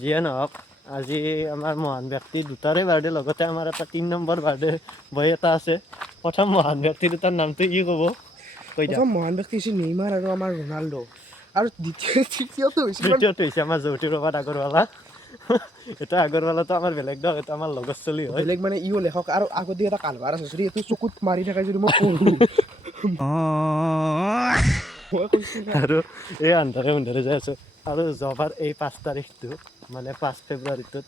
যিয়ে নহওক আজি আমাৰ মহান ব্যক্তি দুটাৰে বাৰ্থডে লগতে আমাৰ এটা 3 নম্বৰ বাৰ্থডে বয় এটা আছে প্ৰথম মহান ব্যক্তি দুটাৰ নামটো কি ক'ব প্ৰথম মহান ব্যক্তি হৈছে নেইমাৰ আৰু আমাৰ ৰনাল্ডো আৰু তৃতীয়টো হৈছে আমাৰ জ্যোতি প্ৰভাত আগৰৱালা এটা আগৰৱালাটো আমাৰ বেলেগ দল এটা আমাৰ লগত চলি হয় বেলেগ মানে ইও লেখক আৰু আগতে এটা কালভাৰ আছে যদি এইটো চকুত মাৰি থাকে যদি মই পঢ়ো আৰু এই আন্ধাৰে যাই আছো আৰু যোৱাবাৰ এই 5 তাৰিখটো মানে 5 ফেব্ৰুৱাৰীটোত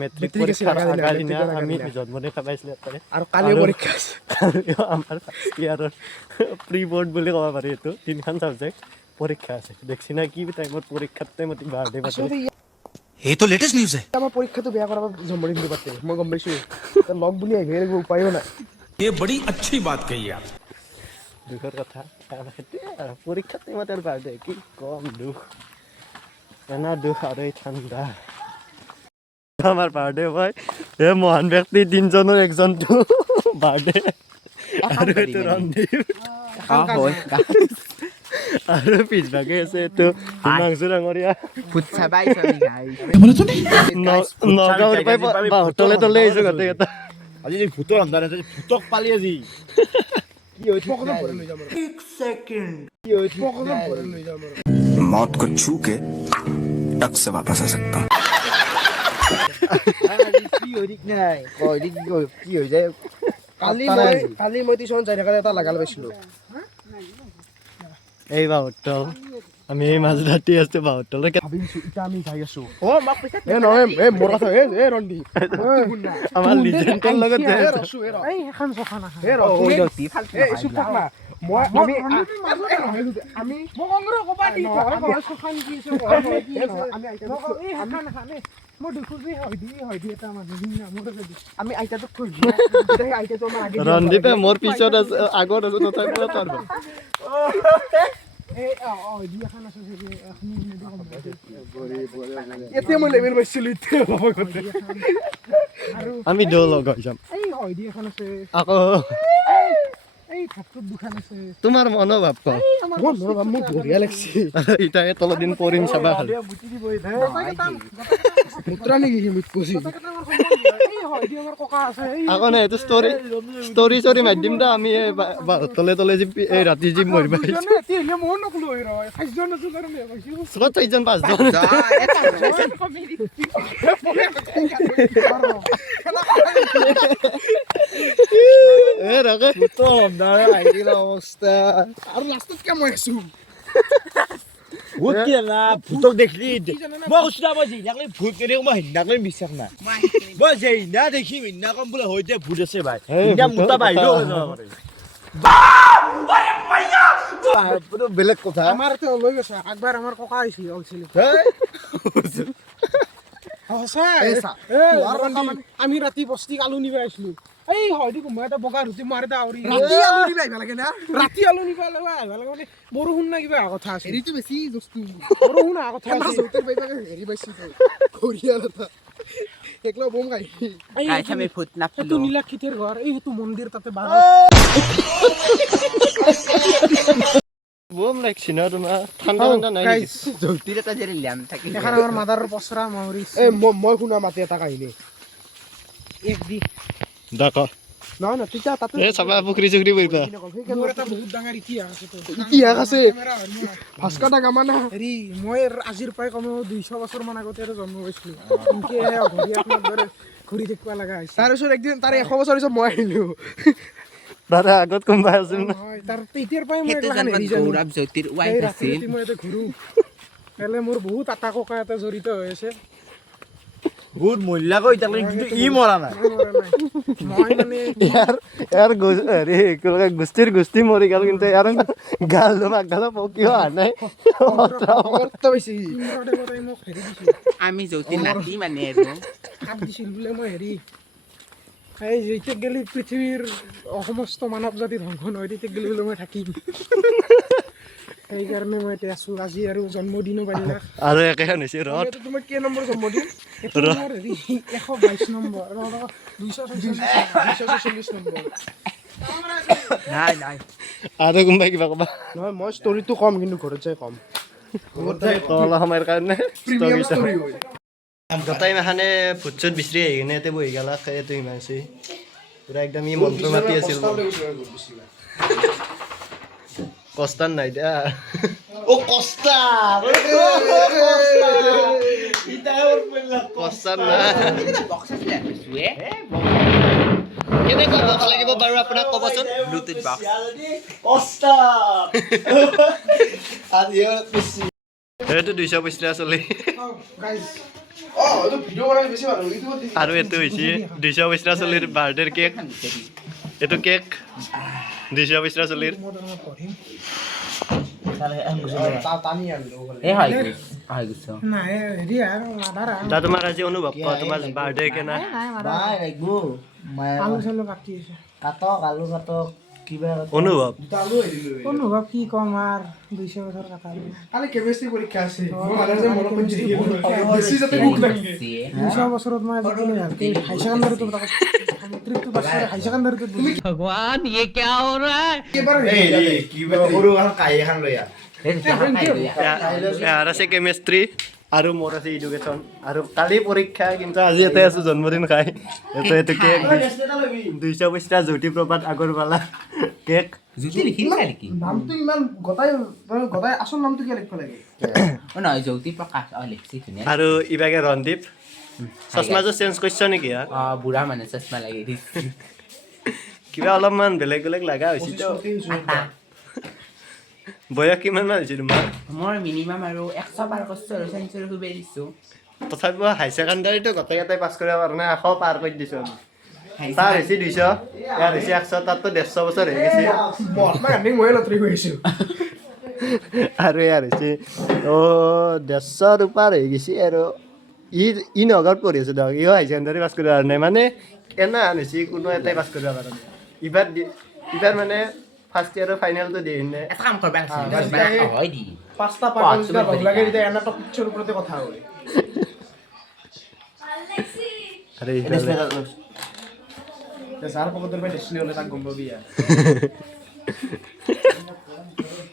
মেট্ৰিক পৰীক্ষাৰ আগাৰ দিনা আমি জন্মদিন খাবাইছিলোঁ আৰু কালি পৰীক্ষা আছে আমাৰ ফাৰ্ষ্ট ইয়াৰৰ প্ৰি বৰ্ড বুলি ক'ব পাৰি এইটো 3খন ছাবজেক্ট পৰীক্ষা আছে দেখছি না কি টাইমত পৰীক্ষাৰ টাইমত বাৰ্থডে পাতে ये तो लेटेस्ट न्यूज़ है আমাৰ পৰীক্ষাটো বেয়া কৰাব জন্মদিন দিব পাতে মই গম পাইছোঁ লগ বুলি আহিব লাগিব উপায়ো নাই ये बड़ी अच्छी बात कही आप দুখৰ কথা পৰীক্ষাৰ টাইমত আৰু বাৰ্থডে কি কম দুখ এনা দুখ আৰু এই ঠাণ্ডা আমাৰ বাৰ্থডে হয় এই মহান ব্যক্তি 3জনৰ একজনটো বাৰ্থডে আৰু এইটো ৰন্দীপ আৰু পিছভাগে আছে এইটো হিমাংশু ডাঙৰীয়া নগাঁৱৰ পৰা তলে তলে আহিছোঁ গোটেইকেইটা আজি ভূতৰ আন্ধাৰ আছে ভূতক পালি আজি मौत को छू के टक से वापस आ सकता हूँ কালি মই টিউশ্যন যাই থাকোঁতে এটা লগাল পাইছিলোঁ এই বাহুতল আমি এই মাছ ৰাতি আছো বাহুতল ভাবিছোঁ এতিয়া আমি যাই আছোঁ নহয় মোৰ কথা ৰন্দীপ আমাৰ লিজেণ্ডৰ লগত যাই আছো ৰন্দীপে মোৰ পিছত আছে আগত আছো তথাপিও তাৰ আমি দৌ লগ হৈ যাম আকৌ তোমাৰ মনোভাৱ ক মোক বঢ়িয়া লাগছে ইটাই তলৰ দিন পৰিম চাবা খালি আকৌ নাই এইটো ষ্টৰি চৰি মাধ্যম দা আমি তলে তলে যি এই ৰাতি যি মৰিব চবত 4জন 5জন এ ৰকে অৱস্থা আৰু লাষ্টত কিয় মই আছো ভূত কি না ভূতক দেখলি মই কৈছো না মই যিনাকলে ভূত কেনে মই হিন্দাকলে বিশ্বাস নাই মই যিনা দেখি হিন্দা কম বোলে হৈ যায় ভূত আছে ভাই হিন্দা মোটা বাহিৰ বেলেগ কথা আমাৰ লৈ গৈছে একবাৰ আমাৰ ককা আহিছিল আমি ৰাতি বস্তি আলু নিব আহিছিলো এই হয়তো কোনোবা এটা বগা ৰুটি মাৰে ৰাতি আলু নিব আহিব লাগে না ৰাতি আলু নিব আহিব লাগে বৰষুণ না কিবা কথা আছে হেৰিটো বেছি বস্তু বৰষুণ আ কথা আছে হেৰি পাইছো ঘৰিয়াল এটা একলা বম গাই আমি ফুট নাপলো এইটো নীলাক্ষীতেৰ ঘৰ এইটো মন্দিৰ তাতে বাগা বম লাগছি না তোমাৰ ঠাণ্ডা নাই জলতিৰ এটা জেৰি ল্যাম থাকি এখন আমাৰ মাদাৰৰ পছৰা মৰিছ এই মই শুনা মাতে এটা কাহিনী এক দি ডাকা নহয় না তিতা তাতে এ চাবা পুখুৰী চুখুৰী বইবা মোৰ এটা বহুত ডাঙৰ ইতিহাস আছে ভাস্কো দা গামা না হেৰি মই আজিৰ প্ৰায় কমেও 200 বছৰ মান আগতে জন্ম হৈছিলোঁ ইনকে ঘৰিয়াত দৰে ঘূৰি থাকিব লগা হৈছে তাৰপিছত একদিন তাৰ 100 বছৰ পিছত মই আহিলোঁ দাদা আগত কোনবা আছিল নহয় তাৰ তেতিয়াৰ পৰাই মই একলা হেৰি গৌৰৱ জ্যোতিৰ ৱাইফ আছিল মই এটা ঘূৰো এলে মোৰ বহুত আটা ককা এটা জড়িত হৈ আছে ভূত মহিলা কৈ তালে কিন্তু ই মৰা নাই মই মানে ইয়াৰ গুষ্টি মৰি গেল কিন্তু ইয়াৰ গাল মাগাল পকিও আ নাই আমি জ্যোতি নাতি মানে আৰু কাপ দিছিল বোলে মই হেৰি এই যেতিয়া গেলি পৃথিৱীৰ সমস্ত মানৱ জাতি ধ্বংস নহয় তেতিয়া গেলি বোলে মই থাকিম সেইকাৰণে মই এতিয়া আছো আজি আৰু জন্মদিনো পাৰিলা আৰু একেখন হৈছে ৰথ তোমাৰ কি নম্বৰ জন্মদিন মোৰ হেৰি 122 নম্বৰ 240 নম্বৰ নাই আৰু কোনবা কিবা কবা নহয় মই ষ্টৰিটো কম কিন্তু ঘৰত যাই কম তলা সময়ৰ কাৰণে গোটাই মাখানে ভূত চুত বিচাৰি আহি কিনে ইয়াতে বহি গেলা এইটো ইমানছি পুৰা একদম ই মন্ত্ৰ মাতি আছিল কষ্টাৰ নাই দিয়া কষ্টাৰ নাই কেনেকুৱা বক্স লাগিব বাৰু আপোনাক ক'বচোন ব্লুটুথ বক্স এইটো 250 টকা চলি আৰু এইটো হৈছে 250 টকা চলিৰ বাৰ্থডেৰ কেক এইটো কেক 250 টকা চলিৰ দা তোমাৰ আজি অনুভৱ কোৱা তোমাৰ বাৰ্থডে কেনা অনুভৱ কি কম আৰু 200 বছৰ কথা কালি কেমিষ্ট্ৰি পৰীক্ষা আছে 200 বছৰত মই আজিকালি ভালকে হাই ছেকেণ্ডাৰীটো ট্ৰিপটো পাছ কৰি হাই ছেকেণ্ডাৰীটো ভগৱান ये क्या हो रहा है ইয়াৰ আছে কেমেষ্ট্ৰি আৰু মোৰ আছে এডুকেশ্যন আৰু কালি পৰীক্ষা কিন্তু আজি ইয়াতে আছো জন্মদিন খাই এইটো কেক 250 টকা জ্যোতি প্ৰপাত আগৰৱালা কেক জ্যোতি লিখিছা নেকি নামটো ইমান গটাই আসল নামটো কি লিখিব লাগে নহয় জ্যোতি প্ৰকাশ লিখছি ধুনীয়া আৰু ইবাগে ৰন্দীপ চশমাযোৰ চেঞ্জ কৰিছ নেকি বুঢ়া মানে চশমা লাগি দিছে কিবা অলপমান বেলেগ বেলেগ লগা হৈছিল বয়স কিমান মান হৈছে তোমাৰ মোৰ মিনিমাম আৰু 100 পাৰ কৰিছো আৰু চেঞ্চুৰী খুবেই দিছো তথাপিও হাই ছেকেণ্ডাৰীটো গোটেই পাছ কৰিব পৰা নাই 100 পাৰ কৰি দিছো তাৰ হৈছে 200 ইয়াৰ হৈছে 100 তাততো 150 বছৰ হৈ গৈছে মহাত্মা গান্ধীক মই লটৰি কৰিছোঁ আৰু ইয়াৰ হৈছে 150 পাৰ হৈ গৈছে আৰু ই নগৰত পঢ়ি আছে দিয়ক ইও হাই ছেকেণ্ডাৰী পাছ কৰিব পৰা নাই মানে এনে হৈছে কোনো এটাই পাছ কৰিব পৰা নাই এইবাৰ মানে ফাৰ্ষ্ট ইয়াৰৰ ফাইনেলটো দিয়ে নে এটা কাম কৰবা লাগছিল হয় দি পাঁচটা পাগল যেতিয়া লগ লাগে তেতিয়া এটা টপিকৰ ওপৰতে কথা হয় আৰে যাৰ পকেটৰ পৰা ডিছপ্লে হ'লে তাক গম পাবি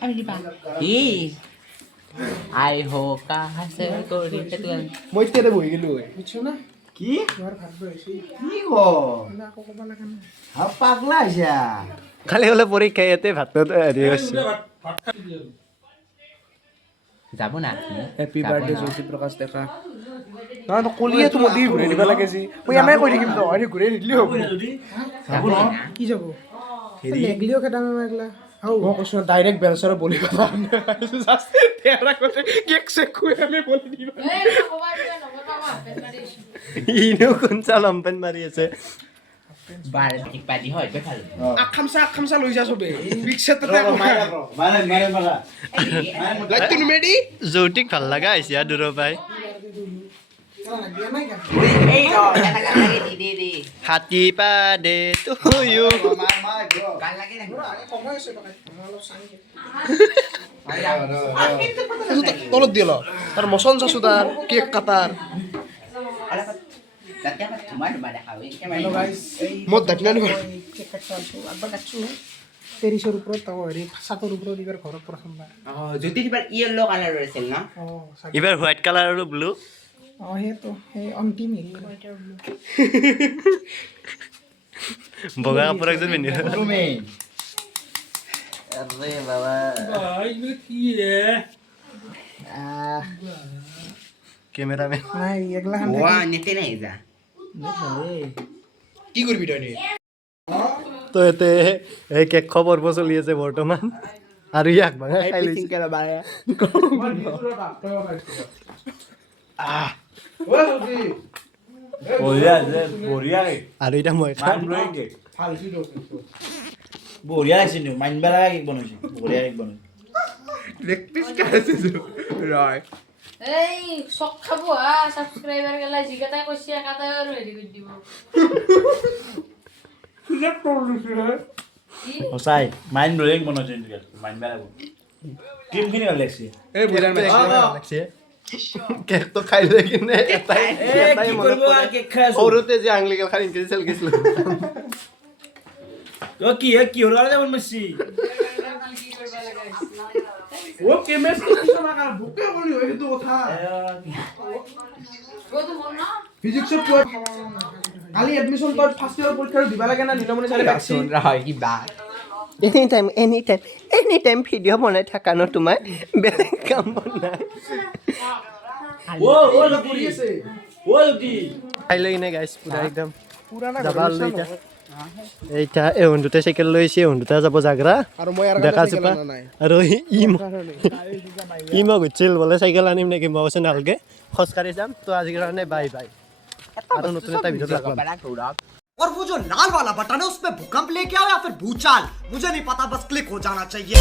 আমি দিবা ই আই হো কাহা সে কৰি সেইটো মই এতিয়া বহি গ'লো বুজিছ না কি তোমাৰ ভাত বহিছে কি ক না আকৌ ক'ব লাগা নাই পাগলা হৈছা খালি হ'লে পৰীক্ষা ইয়াতে ভাতত হেৰি হৈছে যাব না হেপী বাৰ্থডে জ্যোতি প্ৰকাশ ডেকা নহয় তো কলিয়েতো মতি ঘূৰাই দিব লাগে যি মই এনেই কৈ থাকিম তো হয়নি ঘূৰাই নিদিলেই হ'ব কি যাব নেগলিও খেদামে মাগলা হাও মই কৈছো ডাইৰেক্ট বেলচাৰৰ বলি কথা জাষ্ট তেৰা কৈছে কেক চেক খুৱাই আমি বলি দিবা ইনো কোন চালম্পেন মাৰি আছে বাৰ পাদি হয় বে ভাল আখামচা লৈ যা চবে বিগ সেটতে মাৰে লাইট তুমি মেডি যৌতিক ভাল লগা হৈছে দূৰৰ পাই এই এটা গান লাগে দি দি হাতী পা দে তুয়ু গান লাগে না সময় আছে তো অলপ তলত দিল তাৰ মচন চাচো তাৰ কেক কাটাৰ তাতে তোমাৰ দেখা হয় হেল্ল' গাইস মই দাকনা নি কেক কাটছো আবাৰ কাটছো 30 ওপৰত তাও হেৰি 7 ওপৰত ইবাৰ ঘৰত প্ৰথমবাৰ জ্যোতি দিবাৰ ইয়েলো কালাৰ আছিল না এইবাৰ হোৱাইট কালাৰ আৰু ব্লু সেইটো সেই অন্তিম হেৰি বগা কাপোৰ একজন পিন্ধি তুমি আৰে বাবা কেমেৰামেন নাই এগলা খান ওয়া নেতে নাই যা কি কৰিবি তই তো ইয়াতে এই কেক পৰ্ব চলি আছে বৰ্তমান আৰু ইয়াক ভাঙা খাই লৈছে বঢ়িয়া যে বঢ়িয়া আৰু এতিয়া মই খাম বঢ়িয়া লাগিছে মাইনবা লগা কেক বনাইছে বঢ়িয়া কেক বনাইছে লেগ পিস খাইছে ৰাইট এই চক খাব সাবস্ক্রাইবার গেলা জিগাটাই কইছি একাটাই আর রেডি করে দিব সঁচাই মাইন ব্লয়িং বনাইছে মাইনবা লাগিব টিমখিনি ভাল লাগিছে এই বুজান মাই লাগছে কেকটো খাই লৈ কিনে এটাই মনত পৰে সৰুতে যে আংলিকেল খাই ইনকেজি চেল গৈছিলো কি হ'ল আৰু মন মাছি ও কেমেষ্ট্ৰি কিছু না বুকে বলি হয় সেইটো কথা কত মন ফিজিক্সত কালি এডমিশ্যন তই ফাৰ্ষ্ট ইয়েৰৰ পৰীক্ষাটো দিব লাগে না নীলমণি ছাৰে পাইছে হয় কিবা এনি টাইম ভিডিঅ' বনাই থাকা ন তোমাৰ বেলেগ কাম বনাই কৰি আছে খাই লৈ কিনে গাইছ পুৰা একদম যাবা লৈ এতিয়া এইটা এই হন্দুতে চাইকেল লৈ আহিছে হন্দুতে যাব জাগৰা আৰু মই দেখা চোপা আৰু ই মোক উঠিছিল বোলে চাইকেল আনিম নেকি মই কৈছোঁ নালগে খোজকাঢ়ি যাম তো আজিৰ কাৰণে বাই বাই আৰু নতুন এটা ভিডিঅ' লগাম और वो जो लाल वाला बटन है उस पे भूकंप लेके आओ या फिर भूचाल मुझे नहीं पता बस क्लिक हो जाना चाहिए